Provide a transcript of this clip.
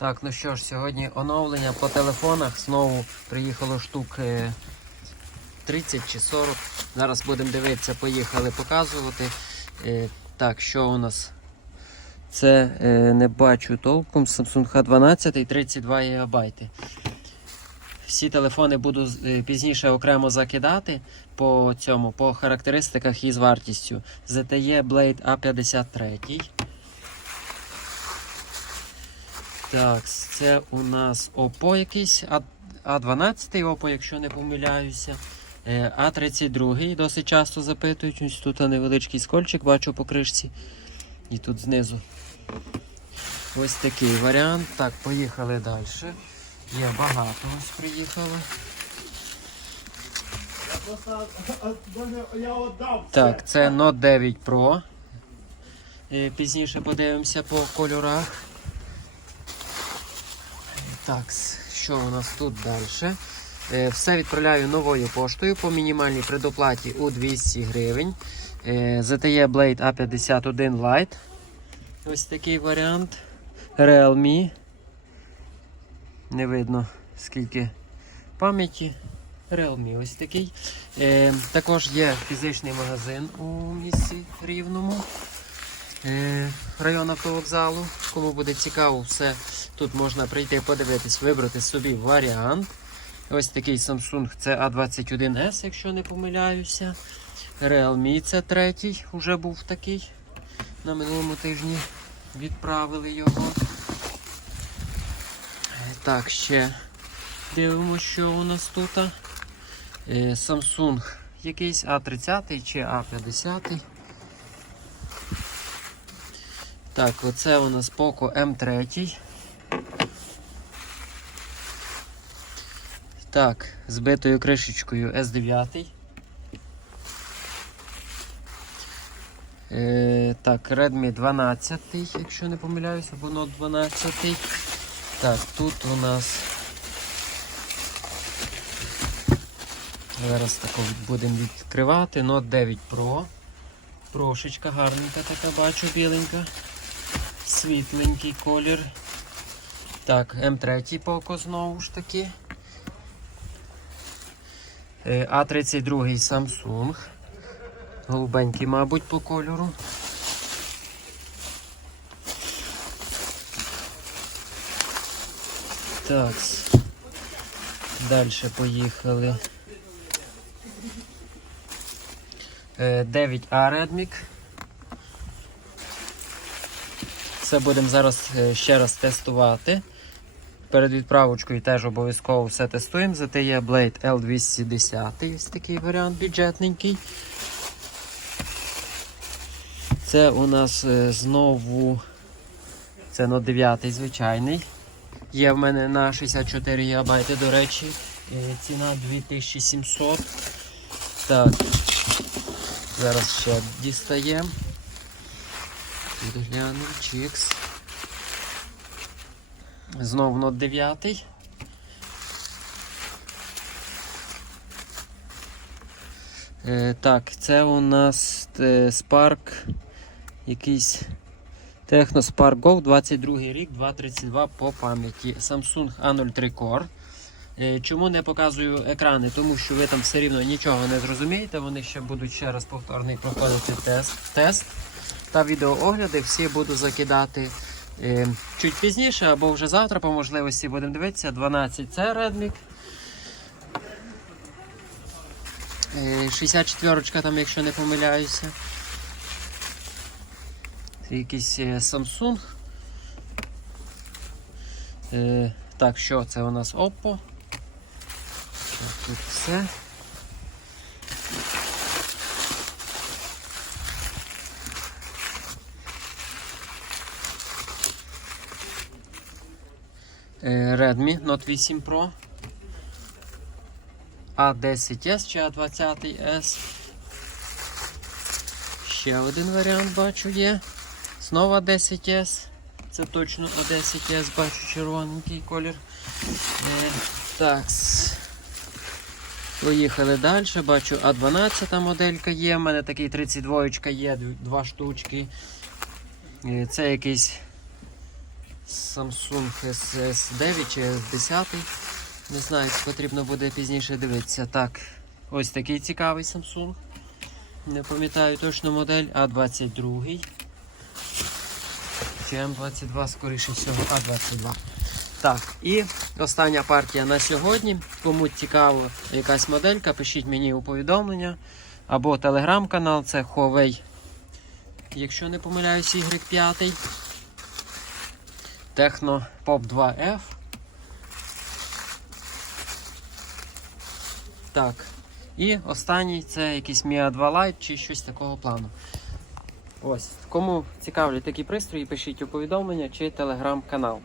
Так, ну що ж, сьогодні оновлення по телефонах. Знову приїхало штук е, 30 чи 40. Зараз будемо дивитися, поїхали показувати. Е, Так, що у нас? Це е, не бачу толком. Samsung H12 і 32 ГБ. Всі телефони буду е, пізніше окремо закидати по цьому, по характеристиках і з вартістю. ZTE Blade A53. Так, це у нас Oppo якийсь А- А12 Oppo, якщо не помиляюся. Е, А32 досить часто запитують. Ось тут невеличкий скольчик бачу по кришці. І тут знизу. Ось такий варіант. Так, поїхали далі. Є багато ось приїхало. Так, це Note 9 Pro. Е, Пізніше подивимося по кольорах. Так, що у нас тут далі? Е, Все відправляю новою поштою по мінімальній предоплаті у 200 гривень. Е, ZTE Blade A51 Lite. Ось такий варіант. Realme. Не видно скільки пам'яті. Realme ось такий. Е, також є фізичний магазин у місті Рівному. Е, район автовокзалу. Кому буде цікаво, все тут можна прийти подивитись, вибрати собі варіант. Ось такий Samsung це A21S, якщо не помиляюся. Realme це третій, вже був такий. На минулому тижні відправили його. Е, Так, ще дивимося, що у нас тут. Е, Samsung якийсь А30 чи А50. Так, оце у нас Poco M3. Так, з битою кришечкою S9. Е, так, Redmi 12, якщо не помиляюся, або Note 12. Так, тут у нас Зараз тако будемо відкривати. Note 9 Pro. Прошечка гарненька така, бачу, біленька. Світленький колір. Так, М3 Poco знову ж таки. Е, А32 Samsung. Голубенький, мабуть, по кольору. Так. Далі поїхали. Е, 9A Redmic. Це будемо зараз е, ще раз тестувати. Перед відправочкою теж обов'язково все тестуємо. Зате є Blade L210, ось такий варіант бюджетненький. Це у нас е, знову це Note 9 звичайний. Є в мене на 64 ГБ, до речі, е, ціна 2700. Так, зараз ще дістаємо. Доглянемо, чікс. Знову Note 9. Е, так, це у нас е, Spark якийсь Techno Spark Go 22 рік, 232 по пам'яті. Samsung A03 Core. Е, Чому не показую екрани? Тому що ви там все рівно нічого не зрозумієте. Вони ще будуть ще раз повторний проходити тест. тест та відеоогляди. Всі буду закидати е, чуть пізніше або вже завтра по можливості будемо дивитися. 12 це. Е, 64 там, якщо не помиляюся. Якийсь е, Samsung. Е, так, що це у нас Oppo. Так, тут все. Redmi Note 8 Pro. A10S чи A20S. Ще один варіант бачу є. Знову 10S. Це точно A10S, бачу червоненький колір. Е, так. Поїхали далі. Бачу А12 моделька є. У мене такий 32 є, два штучки. Е, Це якийсь Samsung SS9 чи S10. Не знаю, потрібно буде пізніше дивитися. Так, ось такий цікавий Samsung. Не пам'ятаю точно модель А22. Чи М22, скоріше всього, А22. Так, і остання партія на сьогодні. Кому цікаво якась моделька, пишіть мені у повідомлення. Або телеграм-канал, це Huawei. Якщо не помиляюсь, Y5. Techno Pop 2F. Так. І останній це якийсь Mia 2 Lite чи щось такого плану. Ось. Кому цікавлять такі пристрої, пишіть у повідомлення чи телеграм-канал.